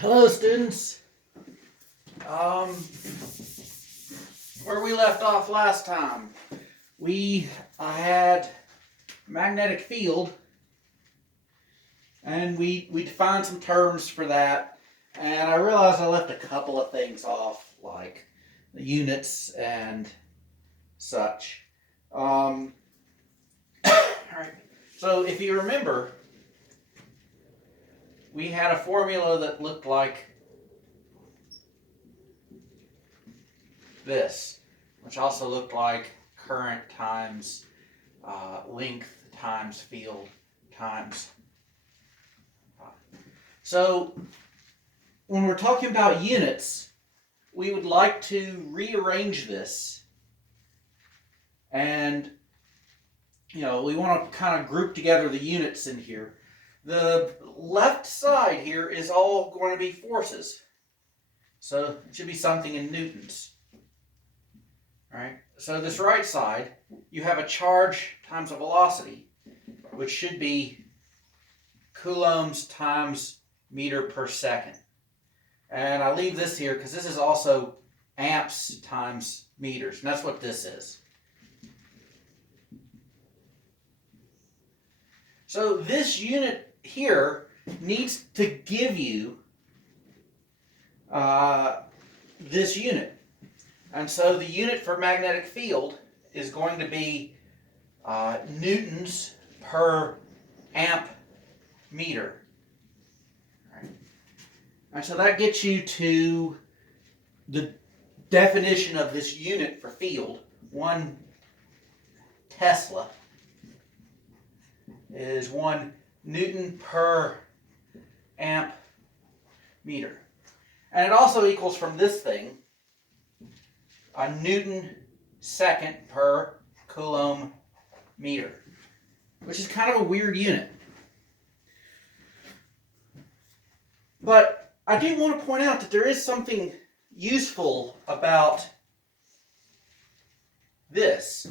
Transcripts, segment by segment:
Hello, students. Um, where we left off last time, I had magnetic field, and we defined some terms for that, and I realized I left a couple of things off, like the units and such. All right. So if you remember, we had a formula that looked like this, which also looked like current times length times field times. So when we're talking about units, we would like to rearrange this, and we want to kind of group together the units in here. The left side here is all going to be forces, so it should be something in newtons. All right. So this right side, you have a charge times a velocity, which should be coulombs times meter per second. And I leave this here because this is also amps times meters, and that's what this is. So this unit here needs to give you this unit. And so the unit for magnetic field is going to be newtons per amp meter. Right. And so that gets you to the definition of this unit for field. 1 Tesla is 1 Newton per amp meter. And it also equals from this thing a Newton second per coulomb meter, which is kind of a weird unit. But I do want to point out that there is something useful about this.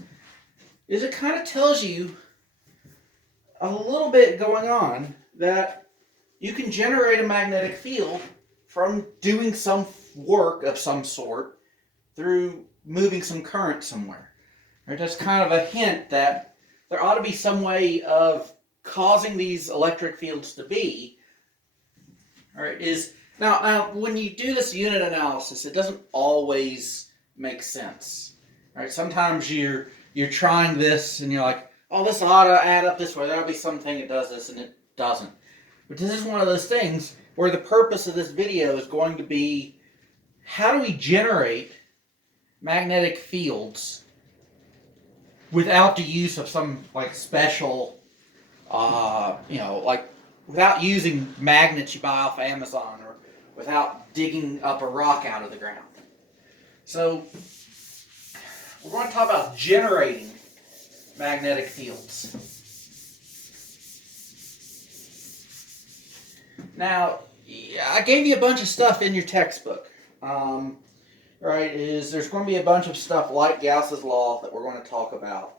Is it kind of tells you a little bit going on that you can generate a magnetic field from doing some work of some sort through moving some current somewhere. Right? That's kind of a hint that there ought to be some way of causing these electric fields to be. All right, now when you do this unit analysis, it doesn't always make sense. All right, sometimes you're trying this and you're like, oh, this ought to add up this way. There'll be something that does this, and it doesn't. But this is one of those things where the purpose of this video is going to be, how do we generate magnetic fields without the use of some special, without using magnets you buy off Amazon, or without digging up a rock out of the ground. So we're going to talk about generating magnetic fields. Now, I gave you a bunch of stuff in your textbook. There's going to be a bunch of stuff like Gauss's law that we're going to talk about.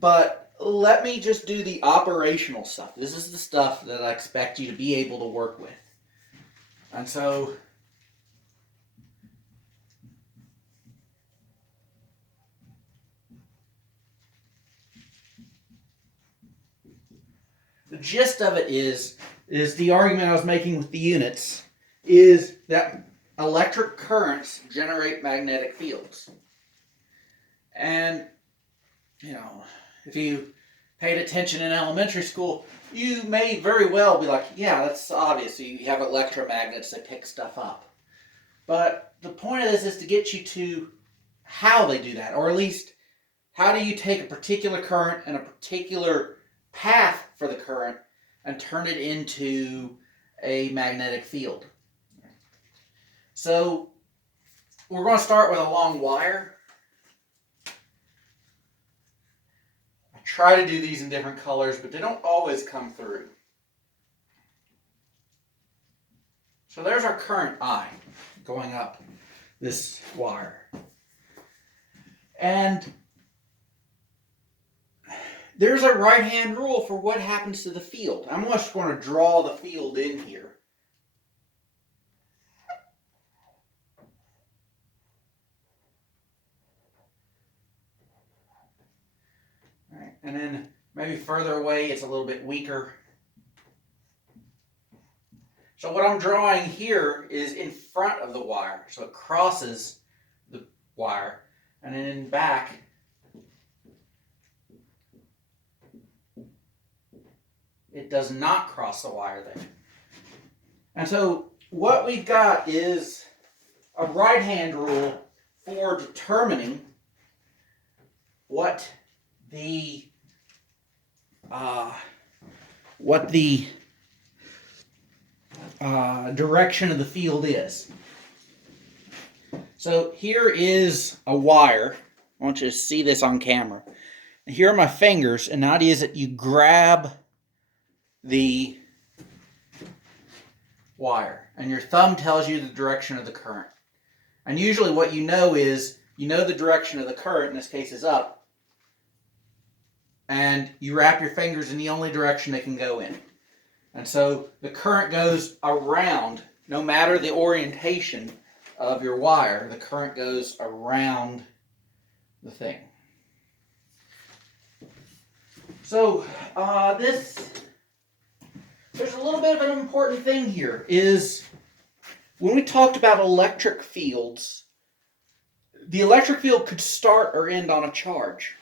But let me just do the operational stuff. This is the stuff that I expect you to be able to work with. And so the gist of it is the argument I was making with the units is that electric currents generate magnetic fields. And, if you paid attention in elementary school, you may very well be like, yeah, that's obvious. You have electromagnets that pick stuff up. But the point of this is to get you to how they do that, or at least how do you take a particular current and a particular path for the current and turn it into a magnetic field. So we're going to start with a long wire. I try to do these in different colors, but they don't always come through. So there's our current I going up this wire. And there's a right-hand rule for what happens to the field. I'm just going to draw the field in here. All right, and then maybe further away it's a little bit weaker. So what I'm drawing here is in front of the wire. So it crosses the wire. And then in back, it does not cross the wire there. And so what we've got is a right-hand rule for determining what the direction of the field is. So here is a wire. I want you to see this on camera. And here are my fingers, and the idea is that you grab the wire, and your thumb tells you the direction of the current. And usually what you know is, you know the direction of the current, in this case is up, and you wrap your fingers in the only direction they can go in. And so the current goes around, no matter the orientation of your wire, the current goes around the thing. So there's a little bit of an important thing here, is when we talked about electric fields, the electric field could start or end on a charge.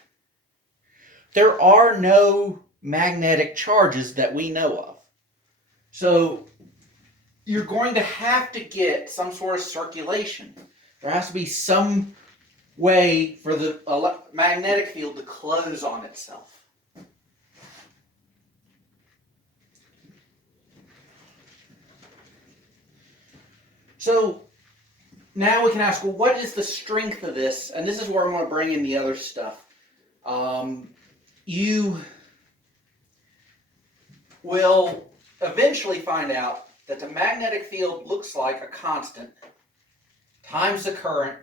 There are no magnetic charges that we know of. So you're going to have to get some sort of circulation. There has to be some way for the magnetic field to close on itself. So now we can ask, well, what is the strength of this? And this is where I'm going to bring in the other stuff. You will eventually find out that the magnetic field looks like a constant times the current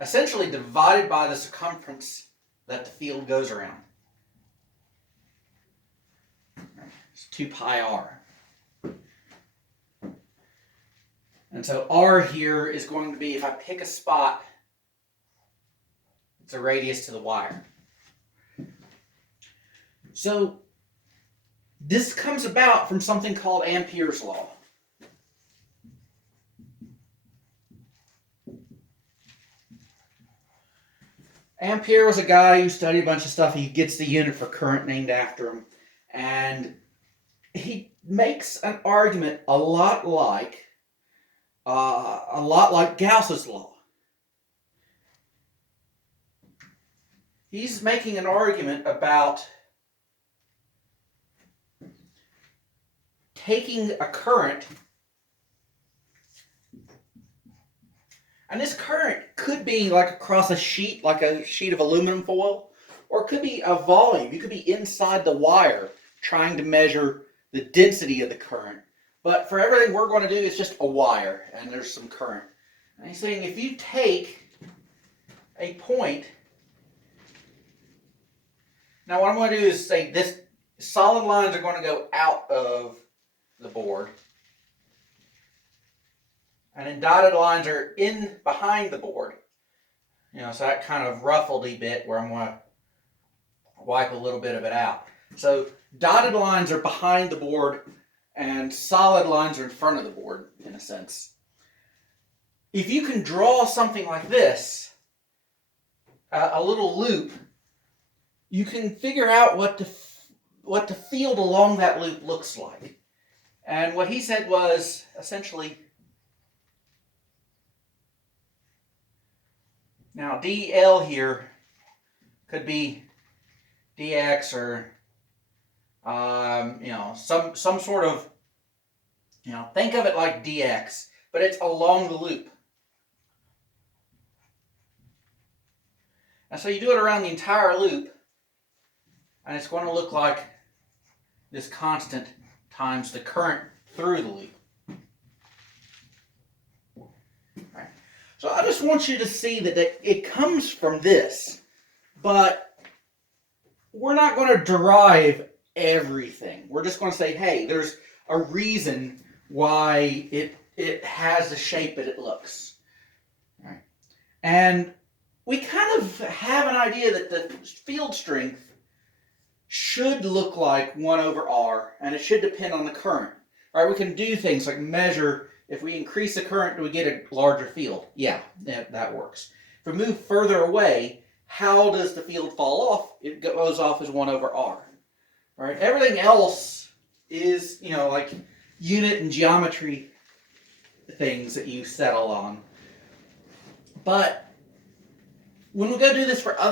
essentially divided by the circumference that the field goes around. It's 2 pi r. And so r here is going to be, if I pick a spot, it's a radius to the wire. So this comes about from something called Ampere's law. Ampere was a guy who studied a bunch of stuff. He gets the unit for current named after him. And he makes an argument a lot like Gauss's law. He's making an argument about taking a current, and this current could be like across a sheet, like a sheet of aluminum foil, or it could be a volume. You could be inside the wire trying to measure the density of the current. But for everything we're going to do, it's just a wire, and there's some current. And he's saying if you take a point, now what I'm going to do is say this solid lines are going to go out of the board, and then dotted lines are in behind the board. So that kind of ruffledy bit where I'm going to wipe a little bit of it out. So dotted lines are behind the board, and solid lines are in front of the board, in a sense. If you can draw something like this, a little loop, you can figure out what the field along that loop looks like. And what he said was essentially, now dl here could be dx or some sort of, think of it like dx, but it's along the loop. And so you do it around the entire loop, and it's going to look like this constant times the current through the loop. Right. So I just want you to see that it comes from this, but we're not going to derive everything. We're just going to say, hey, there's a reason why it has the shape that it looks. Right? And we kind of have an idea that the field strength should look like 1 over R, and it should depend on the current. Right? We can do things like measure, if we increase the current, do we get a larger field? Yeah, that works. If we move further away, how does the field fall off? It goes off as 1 over R. Right? Everything else is, like unit and geometry things that you settle on. But when we go do this for other